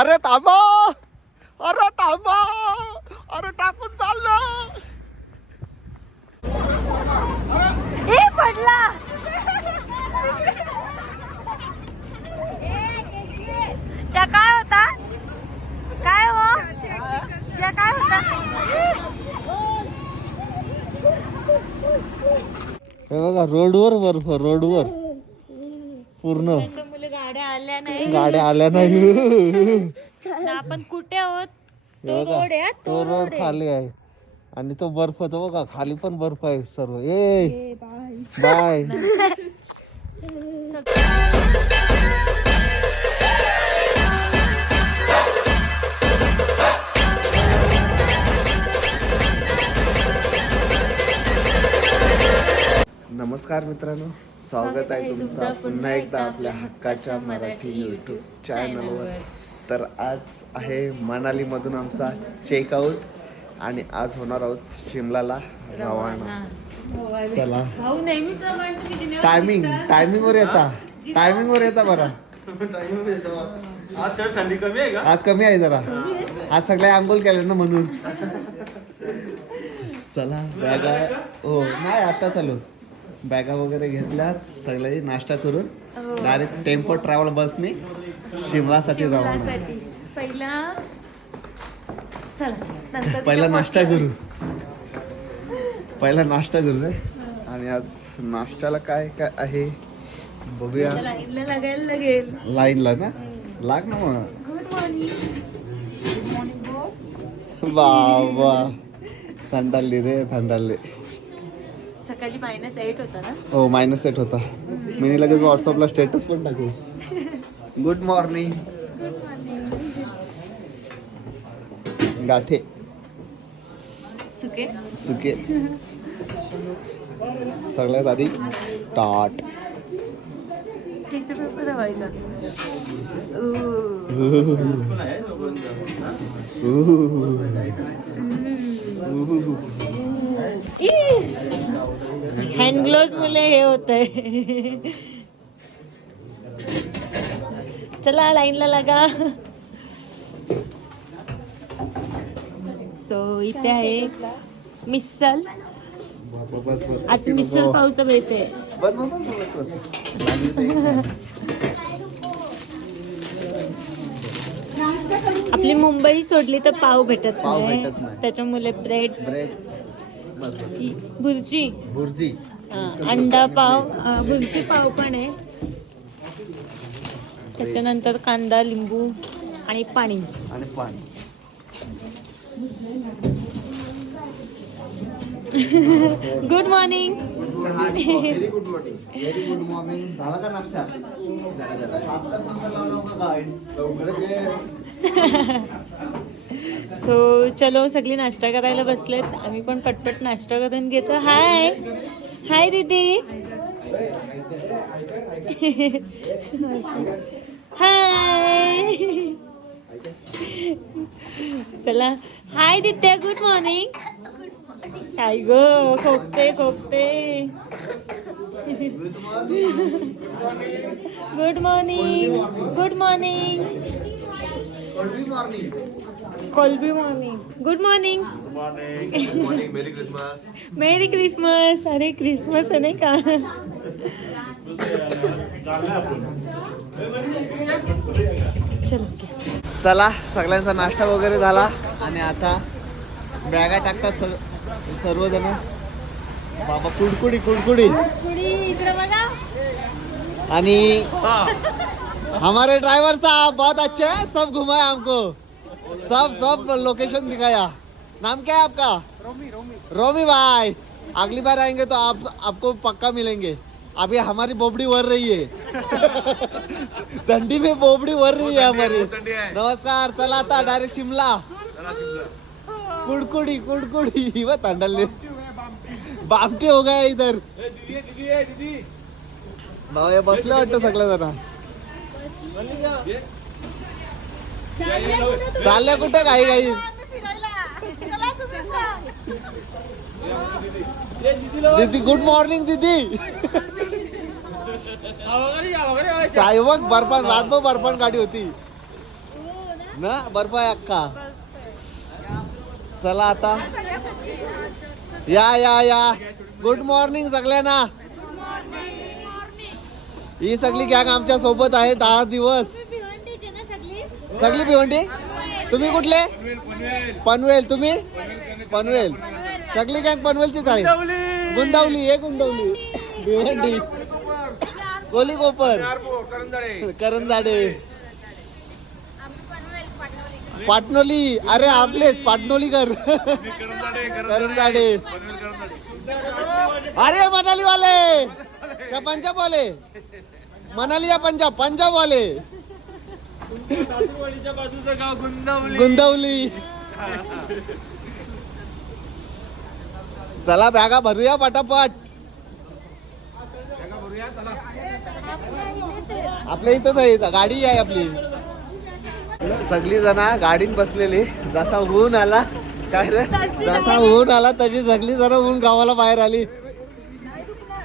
अरे थांबा. अरे थांबा. अरे टाकून चाललो. ए पडला. त्या काय होता? काय हो? त्या काय होता? हे बघा रोडवर बर्फ रोडवर. पूर्ण. गाड्या आल्या नाही. गाड्या आल्या नाही. ना आपण कुठे आहोत? हे तो बघा रोड आहे तो रोड खाली आहे. आणि तो बर्फ तो बघा खाली पण बर्फ आहे सर्व. ए बाय. नमस्कार मित्रांनो स्वागत आहे तुमचं पुन्हा एकदा आपल्या हक्काच्या मराठी युट्यूब चॅनलवर तर आज आहे मनालीमधून आमचा चेकआउट आणि आज होणार आहोत शिमलाला रवाना. चला. टायमिंग टायमिंग वर येता. टायमिंग वर येता बरं. आज तर थंडी कमी आहे का? आज कमी आहे जरा. आज सगळ्या आंघोळ केले ना म्हणून. चला बॅगा हो नाही आता चालू. बॅगा वगैरे घेतल्या सगळे नाश्ता करून. डायरेक्ट टेम्पो ट्रॅव्हल बसने शिमलासाठी शिमलासाठी. पहिला पहिला नाश्ता करू. पहिला नाश्ता करू रे. आणि आज नाश्त्याला काय काय आहे? बघूया. लाईनला ना? लाग ना मग. बाबा थंडाली रे थंडाली सकाळी मायनस एट होता ना? हो मायनस सेट होता. मी लगेच व्हॉट्सअपला स्टेटस पण टाकू गुड मॉर्निंग गाठे. सुके? सुके. सगळ्यात आधी टाट टिश्यू पेपर हवायचा हँड ग्लोव्ह मुले हे होत आहे चला लाईनला लागा. सो इथे आहे मिसल. आज मिसल बस बस आपली मुंबई सोडली तर पाव भेटत नाही. त्याच्यामुळे ब्रेड ब्रेड भुर्जी भुर्जी अंडा पाव भुर्जी पाव पण आहे. त्याच्यानंतर कांदा लिंबू आणि पाणी. आणि पाणी. Good morning very good morning झाला का नाश्ता? सात तर सो चलो सगळी नाश्ता करायला बसलेत. आम्ही पण पटपट नाश्ता करून घेतो. हाय हाय दीदी. हाय चला. हाय दित्या. गुड मॉर्निंग काय ग. खोपते खोपते good morning good morning कोलबी morning good morning morning merry Christmas merry Christmas अरे क्रिसमस आहे नाही का चलो सगळ्यांचा नाश्ता वगैरे झाला आणि आता बॅगा टाकतात सर्वजण. बाबा कुडकुडी कुडकुडी. पुढी इकडे बघा. आणि हमारे ड्राइवर साहब बहुत अच्छे हैं सब घुमाए हमको. सब सब लोकेशन दिखाया. नाम क्या है आपका? Romney Romney. रोमी भाई. अगली बार आएंगे तो आप आपको पक्का मिलेंगे. अभी हमारी बोबड़ी वर रही है. दंडी में बोबड़ी वर रही है हमारी. नमस्कार चला आता डायरेक्ट शिमला. कुडकुडी कुडकुडी. व थंडल बामटे हो गया इधर। भाऊ हे बसले वाटतं सगळ्या जण चालल्या कुठे काही काही? दीदी गुड मॉर्निंग दीदी. चाय बघ बर्फान रातभर बर्फान गाडी होती. ना? बर्फ आहे अक्का. चला आता. या या या. गुड मॉर्निंग सगळ्यांना. ही सगळी गॅंग आमच्यासोबत आहे दहा दिवस. सगळी? भिवंडी? तुम्ही कुठले? पनवेल. तुम्ही? पनवेल. सगळी गॅंग पनवेलचीच आहे. गुंदावली. हे गुंदावली. भिवंडी. कोली कोपर. करंजाडे. पाटणोली अरे आपलेच पाटणोलीकर. करंजाडे अरे मनाली वाले या पंजाब वाले मनाली या पंजाब पंजाब वाले बाजूचं गाव गुंदवली गुंदवली. चला बॅगा भरूया पटापट. आपल्या इथंच आहे गाडी आहे आपली. सगळी जण गाडीत बसलेली. जसा ऊन आला काय रे? जसा ऊन आला तशी सगळी जण ऊन गावाला बाहेर आली.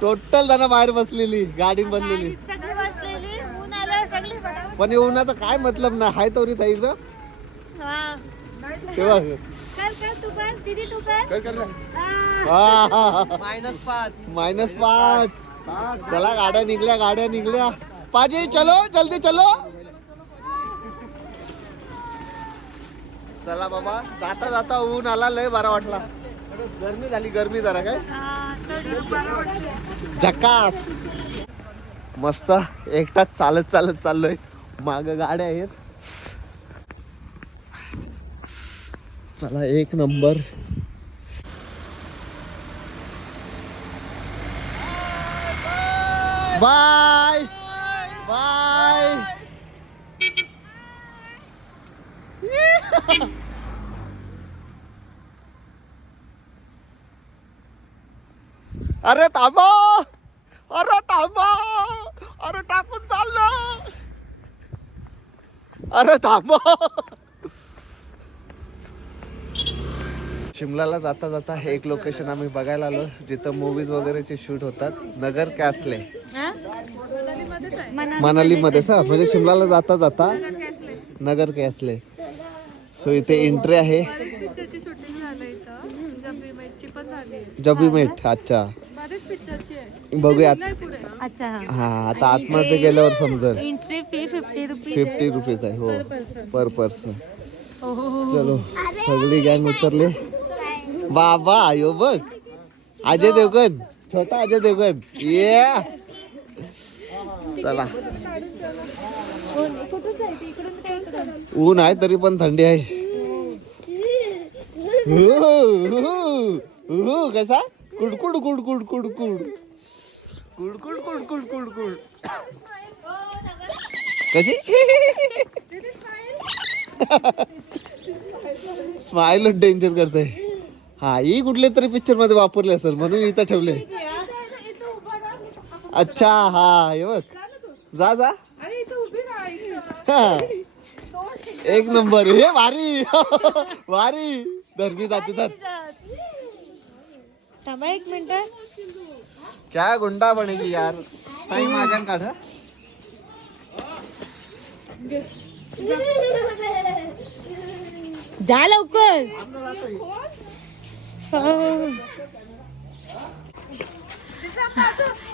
टोटल जण बाहेर बसलेली बनलेली सगळी बसलेली. पण उन्हाचा काय मतलब ना हाय तवरी था इकडं हा. तेव्हा कर कर तू कर दीदी तू कर हा. मायनस पाच. मायनस पाच. चला गाड्या निघल्या गाड्या निघल्या. पाजी चलो जल्दी चलो. चला बाबा जाता जाता ऊन आला लय बरा वाटला. गरमी झाली गरमी जरा काय? झकास. मस्त एकटाच चालत चालत चाललोय. माग गाड्या आहेत. चला एक नंबर. बाय. बाय. अरे थांबा. अरे थांबा. अरे टाकून चाललं. अरे थांबा. शिमलाला जाता जाता हे एक लोकेशन आम्ही बघायला आलो जिथं मूवीज वगैरेचे शूट होतात. नगर कॅसले हा? मनाली मध्ये म्हणजे शिमलाला जाता जाता नगर कॅसले सो इथे एंट्री आहे. पिक्चरची शूटिंग झालं इथं. जबी मैची पण झाली. जबी मेट अच्छा. बरेच पिक्चरची आहे. अच्छा. हा. हा आता आतमध्ये गेल्यावर समजेल. Entry fee fifty rupees fifty rupees आहे हो. पर पर्सन चलो सगळी गँग उतरले. बाबा यो बघ. अजय देवगन. छोटा अजय देवगन. ये चला. ऊन आहे तरी पण थंडी आहे. हु, हु, हु, कसा? कुडकुड कुडकुड कुडकुड कुडकुड कुडकुड कुडकुड कशी? स्माइल डेंजर करते हा ही कुठल्या तरी पिक्चरमध्ये वापरले असेल म्हणून इथं ठेवले. अच्छा हा हे बघ. जा जा. अरे इथं उभी राहा हा. एक नंबर. हे भारी. भारी. धरमी जाते तर थांबा एक मिनिट. क्या गुंडा बनेगी यार. टाइम माझ्या काढ जा लवकर.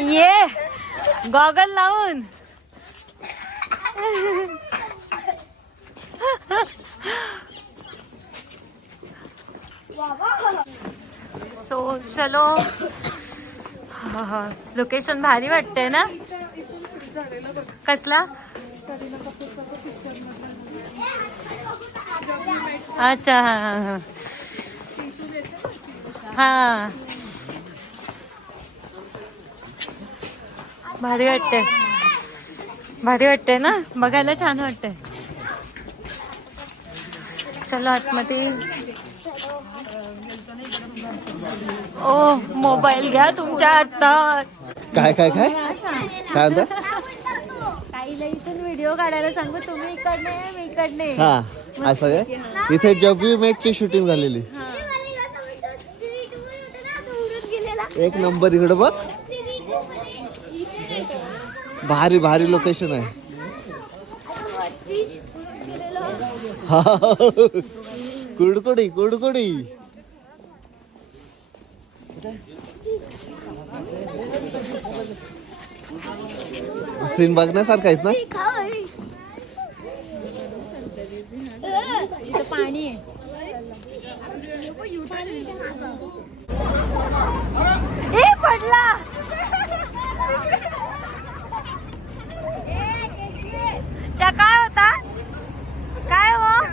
ये गॉगल लावून. सो चलो लोकेशन भारी वाटतंय ना? कसला? अच्छा हा हा. हा. भारी वाटतंय. भारी वाटतंय ना? बघायला छान वाटतंय. चलो आतमध्ये. ओ मोबाईल घ्या तुमच्या हातात. काय काय काय? काय म्हणता? ताईला इथून व्हिडिओ काढायला सांगू तुम्ही इकडने मी इकडने हा असं काय? इथे जबी मेटची शूटिंग झालेली. एक नंबर इकडं बघ. भारी भारी लोकेशन आहे. कुडकुडी कुडकुडी. सीन बघण्यासारखं आहेत ना? पाणी पडला त्या काय होता काय हो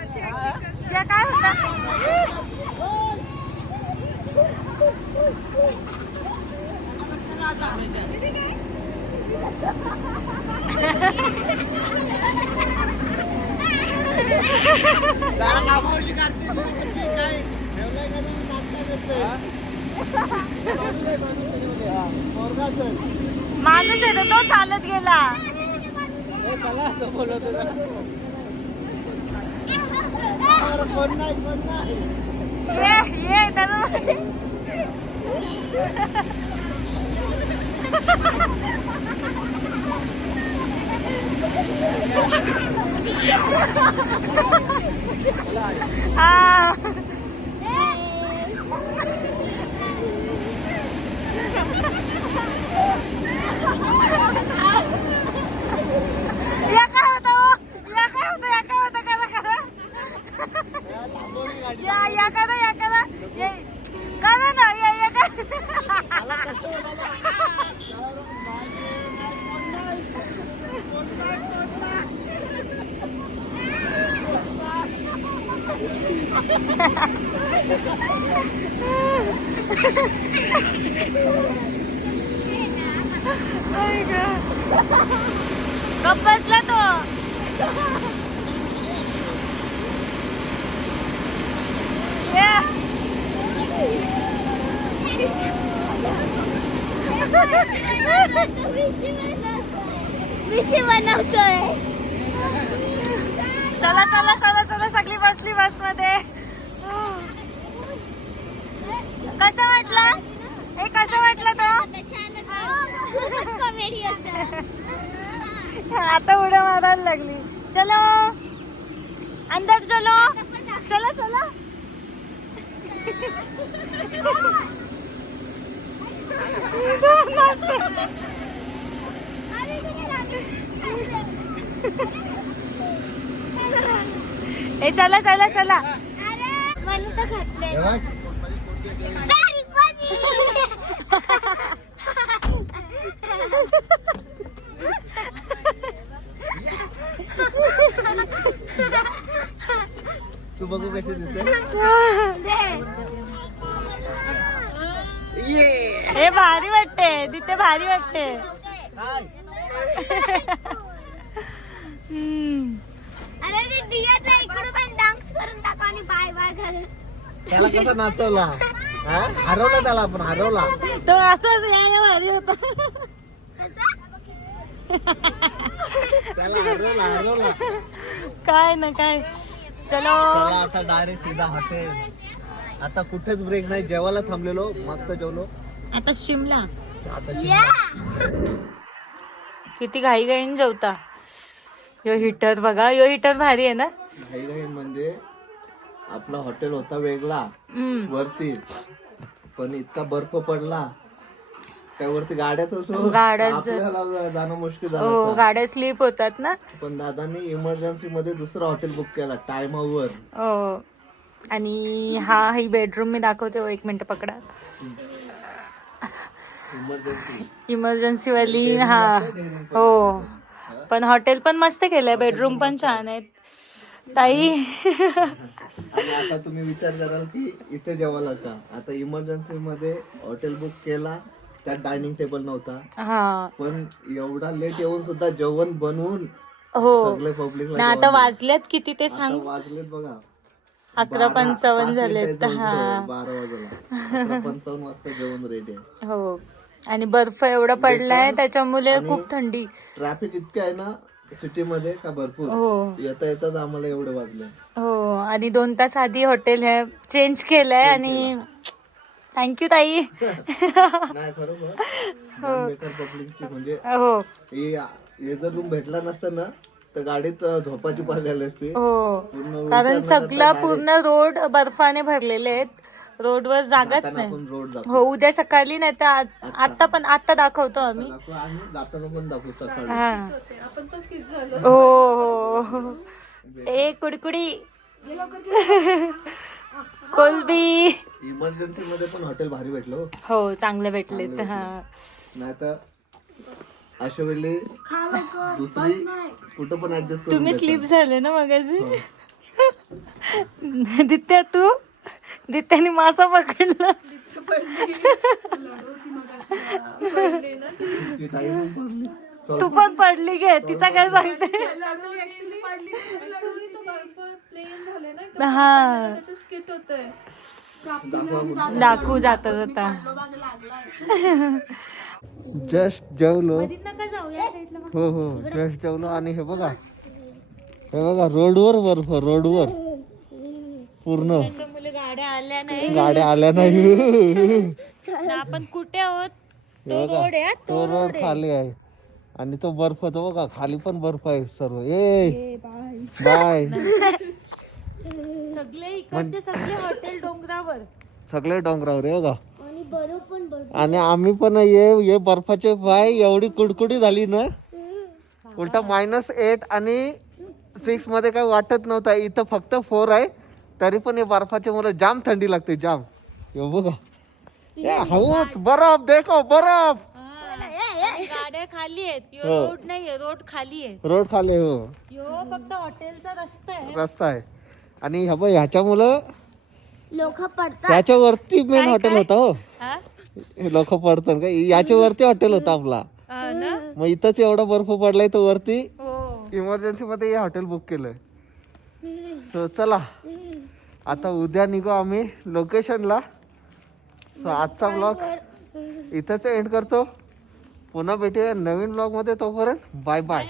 त्या काय होता माणूस येतो तो चालत गेला. ये ये त्याला आ या काय होतं हो? या काय होतं या काय होतं करा करा या या करा या करा ये करा ना या या करा आई गं. गप्प बसला तो ये. बनवतोय चला चला चला चला सगळी बसली बसमध्ये कसं वाटलं? हे कसं वाटलं तो? कॉमेडी आता उड्या मारायला लागली. चलो. अंदर चलो. चला चला. ए चला चला चला. म्हणून तर घातले बघ. तू बघू कशी दिसते? ये. हे भारी वाटते तिथे भारी वाटते. अरे इकडे पण डान्स करून टाका आणि बाय बाय करून त्याला कसा नाचवला? हरवला त्याला आपण हरवला. तो असंच होता त्याला हरवला हरवला. काय ना काय. चलो. चला आता डायरेक्ट सीधा हॉटेल आता कुठेच ब्रेक नाही जेवायला थांबलेलो मस्त जेवलो. आता शिमला. आता शिमला. किती घाई घाईन जेवता. यो हिटर बघा यो हिटर भारी आहे ना. घाई म्हणजे आपला हॉटेल होता वेगळा. वरती. पण इतका बर्फ पडला. काय वरती गाड्यातच हो. आपल्याला जाणं मुश्किल झालं हो. गाड्या स्लीप होतात ना. पण दादानी इमर्जन्सी मध्ये दुसरा हॉटेल बुक केला टायमावर. हो. आणि हा ही बेडरूम मी दाखवते हो एक मिनिट पकडा. इमर्जन्सी इमर्जन्सी वाली हा. हो. पण? हॉटेल पण मस्त केलंय बेडरूम पण छान आहेत ताई. आणि आता तुम्ही विचार कराल की इथे जेवायला का आता इमर्जन्सी मध्ये हॉटेल बुक केला त्यात डायनिंग टेबल नव्हता. हा. पण एवढा लेट येऊन सुद्धा जेवण बनवून हो. सगळे पब्लिकला ना आता वाजल्यात किती ते सांग. वाजलेत बघा. अकरा बारा- पंचावन्न पाच झालेत. मिनिटात जाऊन हा. जेवण, बारा वाजला. अकरा पंचावन्न वाजता जेवण रेडी आहे. हो. आणि बर्फ एवढा पडलाय त्याच्यामुळे खूप थंडी. ट्रॅफिक इतकं आहे ना सिटी मध्ये का भरपूर? हो. येता येताच आम्हाला एवढे वाजले हो आणि दोन तास आधी हॉटेल हे चेंज केलंय आणि थँक्यू ताई. नाही खरोखर. बेकार पब्लिकची म्हणजे हो. हे हे जर रूम भेटला नसता ना तर गाडीत अं, झोपाची पाल झाली असते. हो. पूर्ण कारण सगळं पूर्ण रोड बर्फाने भरलेले आहेत. रोडवर जागाच जाताना नाही. आपण रोड दाखवू. हो उद्या सकाळी नाही तर आता. पण आता दाखवतो आम्ही. दाखवू. आणि जाताना पण दाखवू सकाळी. हा. हो हो. ए कुडकुडी. कोलबी. इमर्जन्सी मध्ये पण हॉटेल भारी भेटलं हो. हो चांगले भेटलेत. हा. नाही तर अशा वेळी दुसरी कुठं पण ऍडजस्ट करून तुम्ही. स्लीप झाले ना मगाशी? दित्या तू? दित्याने मासा पकडला. ती पण पडली घे तिचा काय सांगते? हा. दाखवू जाता जाता जस्ट जेवलो. नका जाऊ या साईडला हो हो जस्ट जेवलो. आणि हे बघा. हे बघा रोडवर बर्फ रोडवर. पूर्ण. त्याच्यामुळे गाड्या आल्या नाही. गाड्या आल्या नाही. ना आपण कुठे आहोत? तो हे बघा रोड आहे हा, तो रोड खाली आहे. आणि तो बर्फ तो बघा खाली पण बर्फ आहे सर्व. ए! बाय. सगळे इकडचे सगळे हॉटेल डोंगरावर. सगळे डोंगरावर आहे बघा. आणि बरोबर पण बरोबर आणि आम्ही पण ये ये बर्फाचे पाय एवढी कुडकुडी झाली ना. उलटा मायनस एट आणि सिक्समध्ये काही वाटत नव्हता. इथं फक्त फोर आहे. तरी पण हे बर्फाचे मुलं जाम थंडी लागते जाम. हे बघा. ए, हौस बरफ देखो बरफ. आणि गाड्या खाली आहेत. यो हो. रोड नाहीये रोड खाली आहे. रोड खाली हो. यो फक्त हॉटेलचा रस्ता आहे. रस्ता आहे. आणि ह्या बघ ह्याच्या मुलं लोक पडतात. त्याच्यावरती मेन हॉटेल होता हो. हा? लोक पडतात का याच्या वरती हॉटेल होता आपला. हा ना? मग इथंच एवढा बर्फ पडलाय तो वरती हो. इमर्जन्सी मध्ये हे हॉटेल बुक केलंय. सो चला. आता उद्या निघू आम्ही लोकेशनला सो आजचा ब्लॉग इथंच एंड करतो. पुन्हा भेटूया नवीन ब्लॉगमध्ये तोपर्यंत. Bye bye